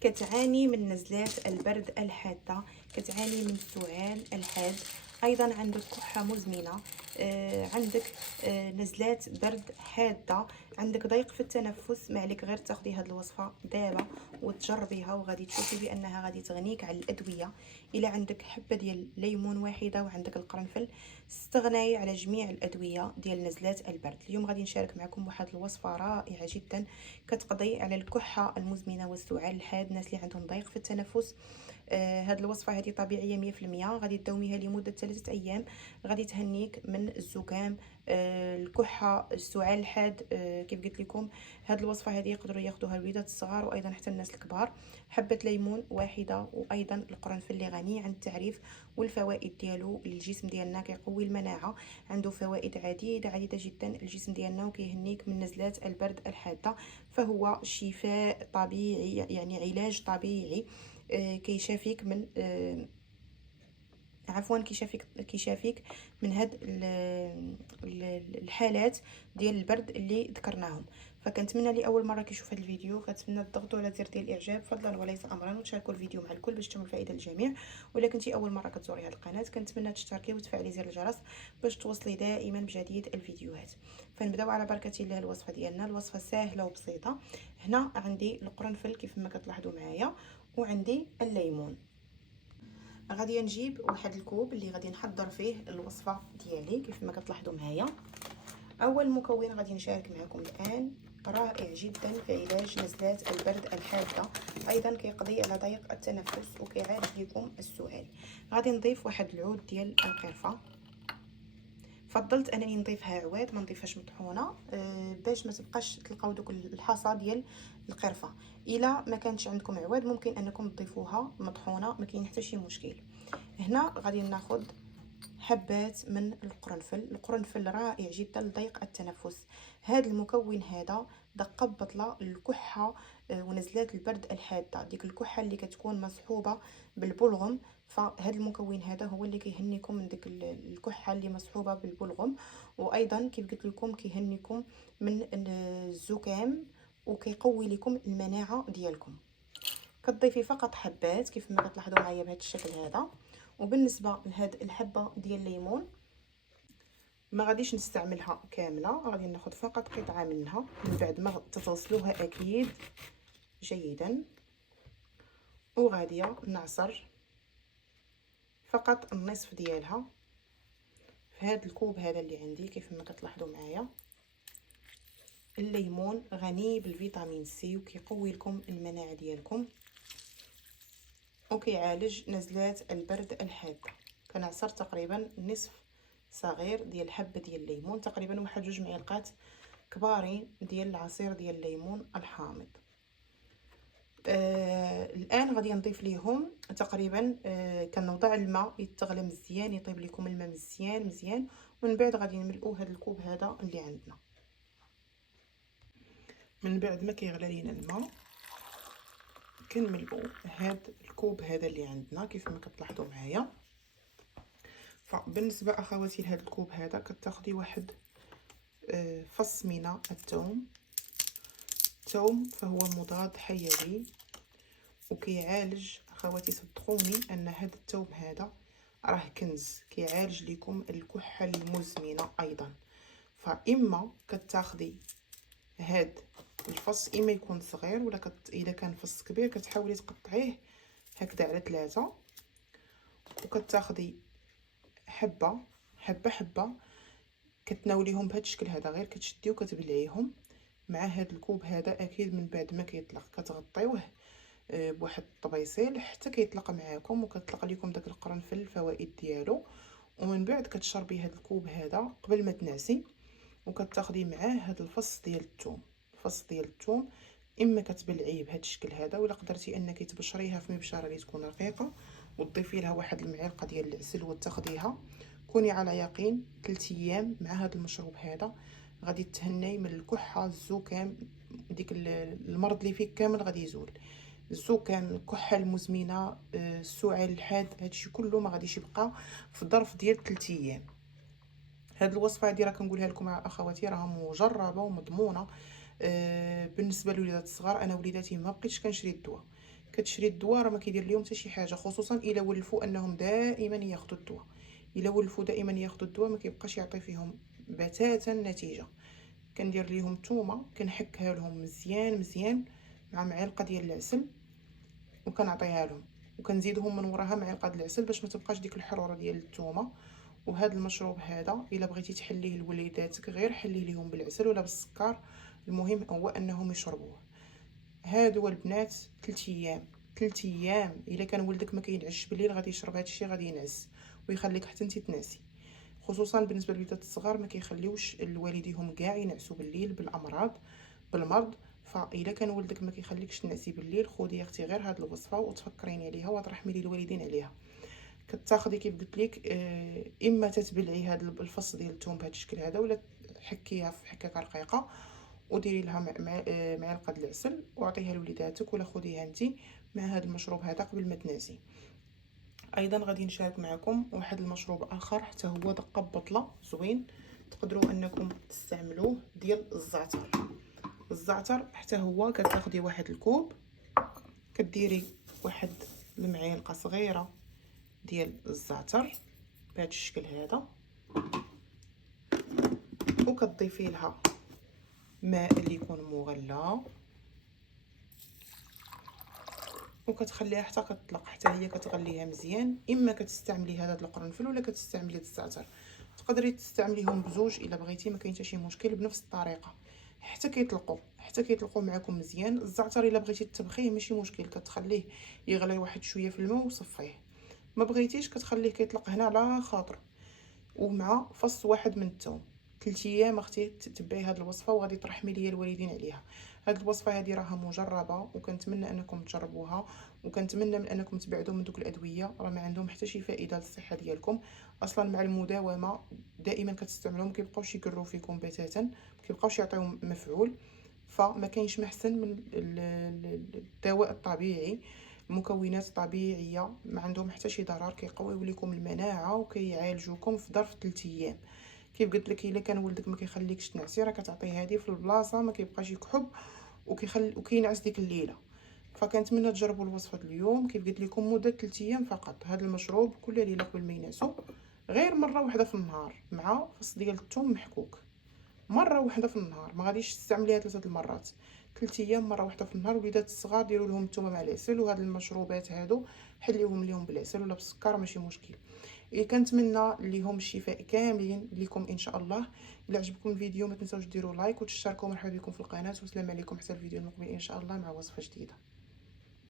كتعاني من نزلات البرد الحادة، كتعاني من السعال الحاد، أيضا عندك كحة مزمنة، عندك نزلات برد حادة، عندك ضيق في التنفس. ما عليك غير تاخدي هاد الوصفة دابا وتجربيها، وغادي تشوفي بأنها غادي تغنيك على الأدوية. إلا عندك حبة ديال الليمون واحدة وعندك القرنفل، استغناي على جميع الأدوية ديال نزلات البرد. اليوم غادي نشارك معكم واحد الوصفة رائعة جدا كتقضي على الكحة المزمنة والسعال الحاد، الناس اللي عندهم ضيق في التنفس. هاد الوصفه هذه طبيعيه 100%، غادي تداوميها لمده 3 ايام، غادي تهنيك من الزكام، الكحه، السعال الحاد. كيف قلت لكم، هاد الوصفه هذه يقدروا ياخذوها الوليدات الصغار وايضا حتى الناس الكبار. حبه ليمون واحده وايضا القرنفل اللي غني عن التعريف، والفوائد ديالو للجسم ديالنا كيقوي المناعه، عنده فوائد عديده جدا للجسم ديالنا، وكيهنيك من نزلات البرد الحاده. فهو شفاء طبيعي، يعني علاج طبيعي. كيشافيك من عفوا كيشافيك من هاد الحالات ديال البرد اللي ذكرناهم. فكنتمنى لي اول مره كيشوف هذا الفيديو كنتمنى تضغطوا على زر ديال الاعجاب فضلا وليس امرا، وتشاركوا الفيديو مع الكل باش تكون الفائده للجميع. ولا كنتي اول مره كتزوري هذه القناه كنتمنى تشتركي وتفعلي زر الجرس باش توصلي دائما بجديد الفيديوهات. فنبداو على بركه الله. الوصفه ديالنا الوصفه سهله وبسيطه. هنا عندي القرنفل كيف ما كتلاحظوا معايا، وعندي الليمون. غادي نجيب واحد الكوب اللي غادي نحضر فيه الوصفه ديالي كيف ما كتلاحظوا معايا. اول مكون غادي نشارك معكم الان رائع جدا في علاج نزلات البرد الحاده، ايضا كيقضي على ضيق التنفس وكيعالج لكم السعال. غادي نضيف واحد العود ديال القرفه. فضلت انني نضيفها عواد ما نضيفهاش مطحونه، باش ما تبقاش تلقاو دوك الحصى ديال القرفه. الا ما كانتش عندكم عواد ممكن انكم تضيفوها مطحونه، ما كاين حتى شي مشكل. هنا غادي ناخذ حبات من القرنفل رائع جدا لضيق التنفس. هذا المكون هذا دقه بطله للكحه ونزلات البرد الحاده، ديك الكحه اللي كتكون مصحوبه بالبلغم. فهذا المكون هذا هو اللي كيهنيكم من ديك الكحه اللي مصحوبه بالبلغم، وايضا كيف قلت لكم كيهنيكم من الزكام، وكيقوي لكم المناعه ديالكم. كتضيفي فقط حبات كيف ما كتلاحظوا معايا بهذا الشكل هذا. وبالنسبه لهاد الحبه ديال الليمون ما غاديش نستعملها كامله، غادي ناخذ فقط قطعه منها من بعد ما تغسلوها اكيد جيدا. وغادي نعصر فقط النصف ديالها في هذا الكوب هذا اللي عندي. كيف ما كتلاحظوا معايا الليمون غني بالفيتامين سي وكيقوي لكم المناعه ديالكم وكيعالج نزلات البرد الحاده. كنعصر تقريبا نصف صغير ديال حبه ديال الليمون، تقريبا واحد 2 معالق كبارين ديال العصير ديال الليمون الحامض. الان غادي نضيف ليهم تقريبا كنوضع الماء يتغلى مزيان، يطيب لكم الماء مزيان ومن بعد غادي نملؤوا هذا الكوب هذا اللي عندنا. من بعد ما كيغلى لينا الماء كنملؤوا هذا الكوب هذا اللي عندنا كيف ما كتلاحظوا معايا. فبالنسبه اخواتي لهذا الكوب هذا كتاخدي واحد فص من الثوم. فهو مضاد حيوي وكيعالج اخواتي، صدقوني ان هذا الثوم هذا راه كنز، كيعالج لكم الكحه المزمنه ايضا. فاما كتاخدي هاد الفص، اما يكون صغير ولا اذا كان فص كبير كتحاولي تقطعيه هكذا على 3، وكتاخدي حبه كتناوليهم بهذا الشكل هذا، غير كتشدي وكتبلعيهم مع هذا الكوب هذا. اكيد من بعد ما كيطلق كتغطيوه بواحد الطبيصيل حتى كيطلق معاكم وكتطلق لكم داك القرنفل الفوائد ديالو. ومن بعد كتشربي هذا الكوب هذا قبل ما تنعسي، وكتاخدي معاه هذا الفص ديال الثوم. اما كتبلعيه بهذا الشكل هذا، ولا قدرتي انك تبشريها في مبشره اللي تكون رقيقه وتضيفي لها واحد المعلقه ديال العسل وتاخديها. كوني على يقين 3 ايام مع هذا المشروب هذا غادي تهني من الكحه، الزكام، ديك المرض اللي فيك كامل غادي يزول. الزكام، الكحه المزمنه، السعال الحاد، هادشي كله ما غاديش يبقى في ظرف ديال 3 ايام. هاد الوصفه هادي راه كنقولها لكم اخواتي راه مجربه ومضمونه. بالنسبه للوليدات الصغار، انا وليداتي ما بقيتش كنشري الدواء، كتشري الدواء راه ما كيدير لهم حتى شي حاجه، خصوصا الا ولفوا انهم دائما ياخذوا الدواء. الا ولفوا دائما ياخذوا الدواء ما كيبقاش يعطي فيهم بتاتا نتيجه. كندير ليهم الثومه، كنحكها لهم مزيان مزيان مع معلقه ديال العسل وكنعطيها لهم، وكنزيدهم من وراها معلقه العسل باش ما تبقاش ديك الحروره ديال الثومه. وهذا المشروب هذا الا بغيتي تحليه لوليداتك غير حليه ليهم بالعسل ولا بالسكر، المهم هو انهم يشربوه. هادو البنات 3 ايام، 3 ايام الا كان ولدك ما كينعش بالليل غادي يشرب هذا الشيء غادي ينعس ويخليك حتى انت تنعسي. خصوصا بالنسبه للوليدات الصغار ما كيخليوش الوالديهم كاع ينعسوا بالليل بالامراض بالمرض. فاذا كان ولدك ما كيخليكش تنعسي بالليل، خذي يا اختي غير هاد الوصفه وتفكريني عليها وترحمي لي الوالدين عليها. كتاخدي كيف قلت لك اما تتبلعي هاد الفص ديال الثوم بهذا الشكل هذا، ولا حكيها في حكاكه رقيقه وديري لها معلقه العسل وعطيها لوليداتك، ولا خديها انت مع هذا المشروب هذا قبل ما تنعسي. ايضا غادي نشارك معكم واحد المشروب اخر حتى هو دقه ببطله زوين، تقدروا انكم تستعملوه، ديال الزعتر. الزعتر حتى هو كتاخدي واحد الكوب، كديري واحد المعلقه صغيره ديال الزعتر بهذا الشكل هذا، وكتضيفي لها ماء اللي يكون مغلى وكتخليها حتى كتطلق، حتى هي كتغليها مزيان. اما كتستعملي هذا القرنفل ولا كتستعملي الزعتر، تقدري تستعمليهم بزوج الا بغيتي، ما كاين حتى شي مشكل، بنفس الطريقه حتى كيطلقوا معكم مزيان. الزعتر الا بغيتي تطبخيه ماشي مشكل، كتخليه يغلي واحد شويه في الماء وصفيه، ما بغيتيش كتخليه كيطلق هنا على خاطر، ومع فص واحد من الثوم. 3 ايام اختي تتبعي هذه الوصفه وغادي ترحمي لي الوالدين عليها. هذه الوصفه هذه راها مجربه وكنتمنى انكم تجربوها، وكنتمنى من انكم تبعدوا من دوك الادويه، راه ما عندهم حتى شي فائده للصحه ديالكم اصلا. مع المداومه دائما كتستعملوهم ما كيبقاوش يكروا فيكم بتاتا، ما كيبقاوش يعطيو مفعول. فما كاينش محسن من الدواء الطبيعي، المكونات طبيعيه ما عندهم حتى شي ضرر، كيقويو لكم المناعه وكيعالجوكم في ظرف 3 ايام. كيف قلت لك الا كان ولدك ما كيخليكش تنعسي راه كتعطيه هذه في البلاصه ما كيبقاش يكحب وكينعس ديك الليله. فكنتمنى تجربوا الوصفه اليوم. كيف قلت لكم مده 3 ايام فقط. هذا المشروب كل ليله قبل ما ينعسوا غير مره واحده في النهار مع فص ديال الثوم محكوك، مره واحده في النهار، ما غاديش تستعمليها 3 المرات. 3 ايام مره واحده في النهار. وليدات الصغار ديروا لهم الثومه مع العسل، وهاد المشروبات هادو حليوهم ليهم بالعسل ولا بالسكر ماشي مشكل. إيه كنتمنى ليهم الشفاء كاملين لكم ان شاء الله. الا عجبكم الفيديو ما تنساوش ديروا لايك وتشتركوا. مرحبا بكم في القناه، والسلام عليكم حتى الفيديو المقبل ان شاء الله مع وصفه جديده.